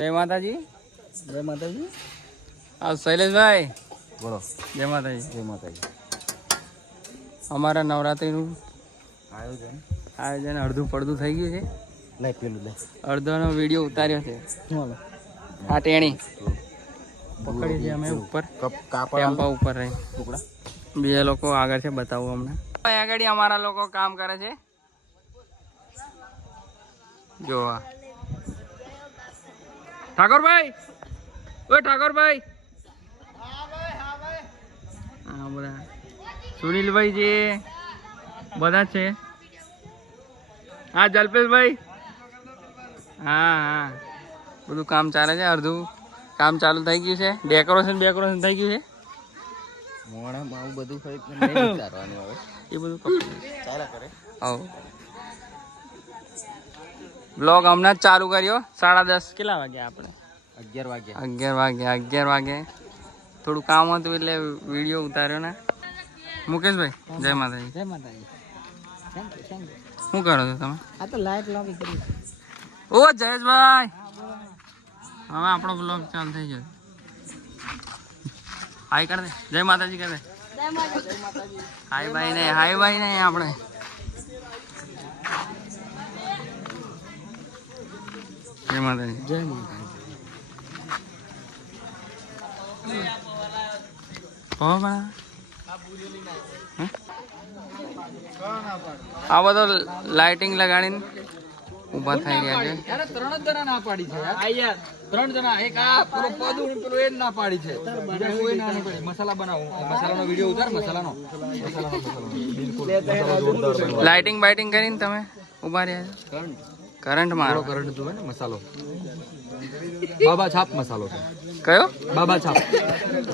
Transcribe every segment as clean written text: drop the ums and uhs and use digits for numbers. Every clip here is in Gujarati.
જય માતાજી. જય માતાજી. શૈલેષભાઈ બોલો. જય માતાજી. જય માતાજી. અમારા નવરાત્રિનું આયોજન અડધું પડધું થઈ ગયું છે. લે પેલું લે અડધોનો વિડીયો ઉતાર્યો છે. આ ટેણી પકડી છે અમે ઉપર ટેમ્પા ઉપર રહી ટુકડા બીજા લોકો આગળ છે, બતાવું અમને. આગળ અમારા લોકો કામ કરે છે. જો ઠાકોરભાઈ, ઓય ઠાકોરભાઈ, હા બધા સુનિલભાઈ છે, બધા છે. હા જલ્પેશભાઈ, હા હા બધું કામ ચાલે છે. અડધું કામ ચાલુ થઈ ગયું છે. ડેકોરેશન થઈ ગયું છે. મોણામાં આવું બધું હોય નહીં વિચારવાનું હવે એ બધું ચાલ્યા કરે. હા બ્લોગ હમણાં જ ચાલુ કર્યો. 10:30 કેટલા વાગ્યા આપણે? 11 વાગે. થોડું કામ હતું એટલે વિડીયો ઉતાર્યો ને. મુકેશભાઈ જય માતાજી. જય માતાજી. શું કરો છો તમે? આ તો લાઈટ લાવી કરી. ઓ જયેશભાઈ, હવે આપણો બ્લોગ ચાલુ થઈ ગયો. હાય કર દે. જય માતાજી કર દે. હાય ભાઈ નહીં આપણે. જય માતાજી. જય માતાજી. આ બધો લાઇટિંગ લગાડીને ઉભા થઈ રહ્યા છે. 3 જણા ના પાડી છે યાર. 3 જણા. એક આ પૂરો પદું પેલો એ ના પાડી છે. બીજા કોઈ ના પાડી. મસાલા બનાવો. મસાલાનો વિડિયો ઉતાર. મસાલાનો બિલકુલ લાઇટિંગ બાઇટિંગ કરીને તમે ઉભા રહ્યા છો. કરંટ મારો. કરંટ જોવે ને. મસાલો બાબા છાપ મસાલો છે. કયો? બાબા છાપ.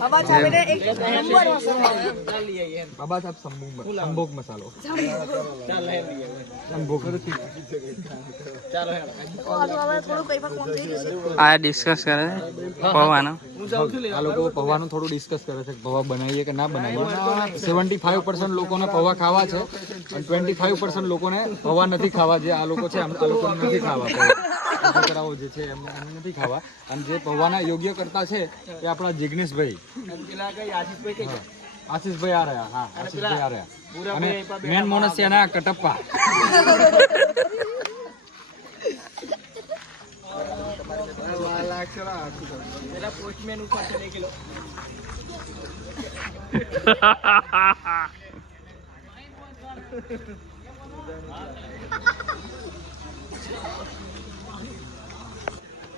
બાબા છાપ એટલે એક નંબર મસાલો. બાબા છાપ સંભોગ મસાલો. સંભોગ. આ ડિસ્કસ કરે છે પૌવાનો. આ લોકો પૌવાનું થોડું ડિસ્કસ કરે છે. પૌવા બનાવીએ કે ના બનાવીએ. 75% લોકોને પૌવા ખાવા છે અને 25% લોકોને પૌવા નથી ખાવા. જે આ લોકો છે આ લોકોને નથી ખાવા. છોકરાઓ જે છે એમને નથી ખાવા. અને જે પૌવાના યોગ્ય કરતા છે એ આપણા જિગ્નેશભાઈ, આશીષભાઈ આ રહ્યા. હા આશીષભાઈ આ રહ્યા. અને મેન મોનસ છે એના કટપ્પા.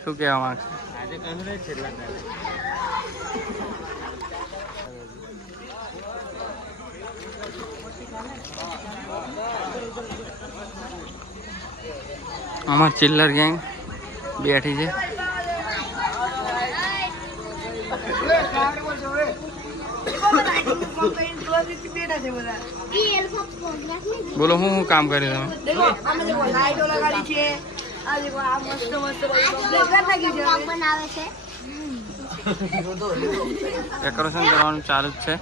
શું કહેવા માંગશે? અમાર ચિલ્લર ગેંગ બેઠી છે. બોલો શું કામ કર્યું તમે? ડેકોરેશન કરવાનું ચાલુ જ છે.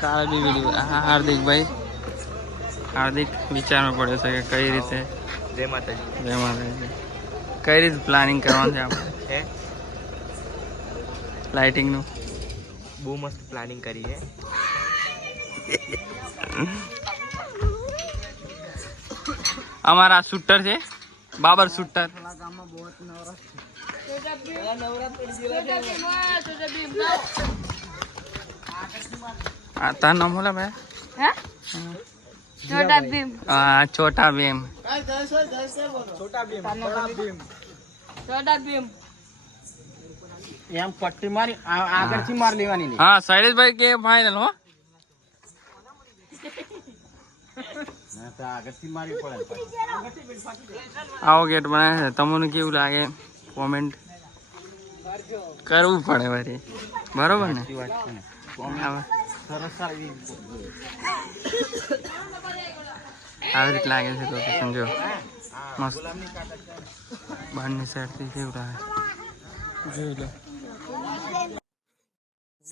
કાલે બી વિડીયો હાર્દિક વિચારમાં પડ્યો છે કે કઈ રીતે. જય માતાજી. કઈ રીતે પ્લાનિંગ કરવાનું છે આપણે લાઇટિંગનું? બહુ મસ્ત પ્લાનિંગ કરી છે. અમારા શૂટર છે બાબર શૂટર. તાર નામ બોલા ભાઈ? छोटा भीम. હા છોટા ભીમ. छोटा भीम. એમ પટ્ટી મારી આગળથી માર લેવાની. હા શૈલેષભાઈ કે ફાઇનલ હો. આગળથી મારી પડે. આવો ગેટ બનાવે છે. તમને કેવું લાગે કોમેન્ટ કરવું પડે વળી. બરોબર ને? આવી રીતે લાગે છે લોકેશન. જો મસ્ત બહારની સાઈડથી કેવું લાગે જોઈ લો.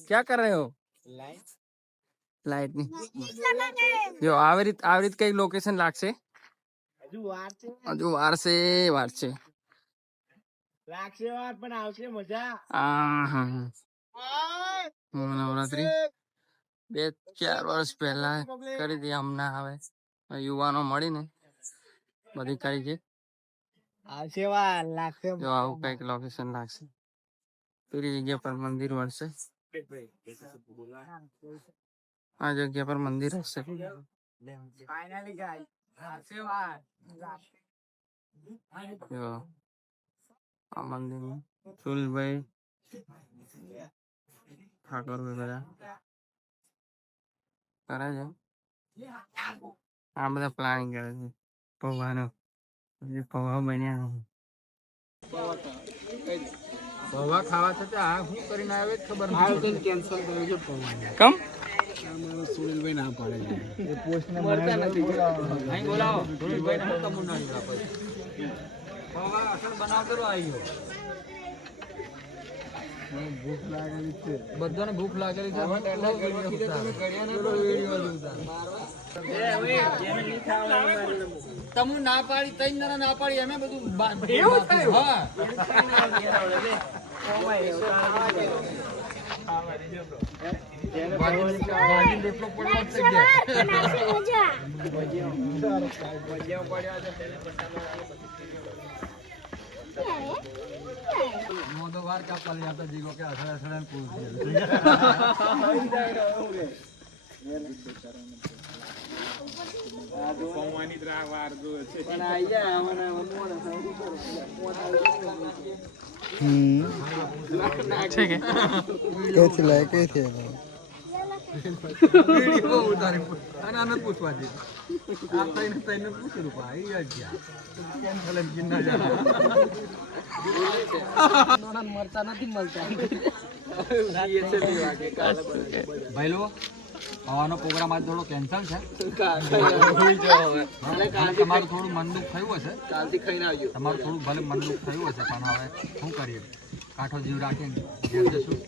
क्या कर रहे हो? લાઈટ ની જો આવી રીત કઈ લોકેશન લાગશે. હજુ વાર છે નવરાત્રી 2-4 વર્ષ પહેલા કરી હતી. હમણાં હવે યુવાનો મળીને બધી કરી છે. જો આવું કઈક લોકેશન લાગશે. પેલી જગ્યા પર મંદિર મળશે. આ જગ્યા પર મંદિર હશે. જો આ મંદિર સુલભાઈ ઠાકોર બધા કરે છે. આ બધા પ્લાનિંગ કરે છે પૌવાનો. પૌવા બન્યા નહીં. પૌવા ખાવા છતાં આ શું કરીને આવે જ ખબર નથી. કેન્સલ કર્યું છે પૌવા. કમ સુનિલભાઈ ના પાડે છે. એ પોસ્ટને મળતા નથી. અહીં બોલાવો સુનિલભાઈ ને કમ ના આપે. પૌવા અસલ બનાવતો આવી ગયો. ભૂખ લાગેલી છે. બધાને ભૂખ લાગેલી છે. તમે ના પાડી 3 જણા ના પાડી અમે બધું હા વાર કાપવા હતા જીગો કે અસડા પૂછવા દે પૂછ્યું મરતા નથી મળતા ભાઈ લો હવાનો પ્રોગ્રામ આજ થોડો કેન્સલ છે. તમારું થોડું મન દુઃખ થયું હશે. કાલથી ખાઈને આવજો. તમારું થોડું ભલે મન દુઃખ થયું હશે પણ હવે શું કરીએ કાઠો જીવ રાખીને ઘેર જશું.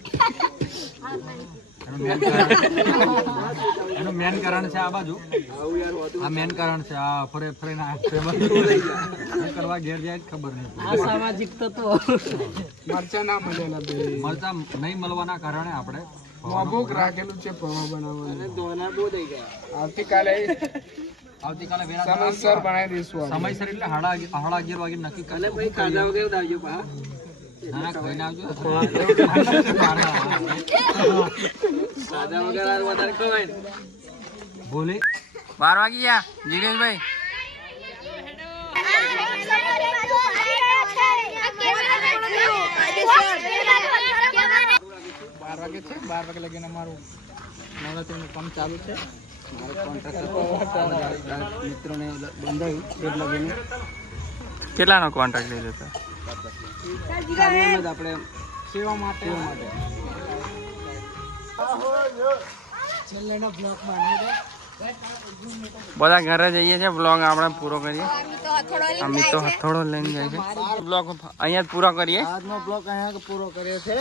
એનું મેન કારણ છે આ બાજુ. આ મેન કારણ છે આ ફરે કરવા ઘેર જાય ખબર નહીં. સામાજિક તત્વો મરચા ના મળેલા મરચા નહીં મળવાના કારણે આપણે મોભુક રાખેલું છે પૌવા બનાવવાનું. અને દોના બહુ થઈ ગયા. આવતીકાલે સમયસર બનાવી દઈશું. સમયસર એટલે 11:30 વાગે નક્કી કરે. ભાઈ ખાધા વગર આવજો પા. ના ખાઈને આવજો. ખાધા વગર વધારે ખવાય ને. બોલે 12 વાગી ગયા જીગેશભાઈ. વાગે છે 12 વાગે લગીને અમારું નવરાત્રીનું કામ ચાલુ છે. મિત્રોને બંધાયું કેટલાનો કોન્ટ્રાક્ટ લીધો હતો? આપણે સેવા માટે છેલ્લેના બ્લોકમાં બધા ઘરે જઈએ છીએ. બ્લોગ આપણે પૂરો કરીએ. અમે તો હથોડો લઈને જાય છે. બ્લોગ અહીંયા જ પૂરો કરીએ. આજનો બ્લોગ અહીંયા પૂરો કર્યો છે.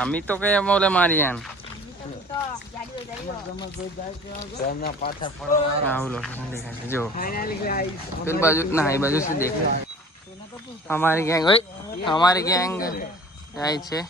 અમે તો કઈ મોલે મારી યાર. જો પેલી બાજુ ના એ બાજુ से દેખાય हमारी गैंग. हमारी गैंग आई છે.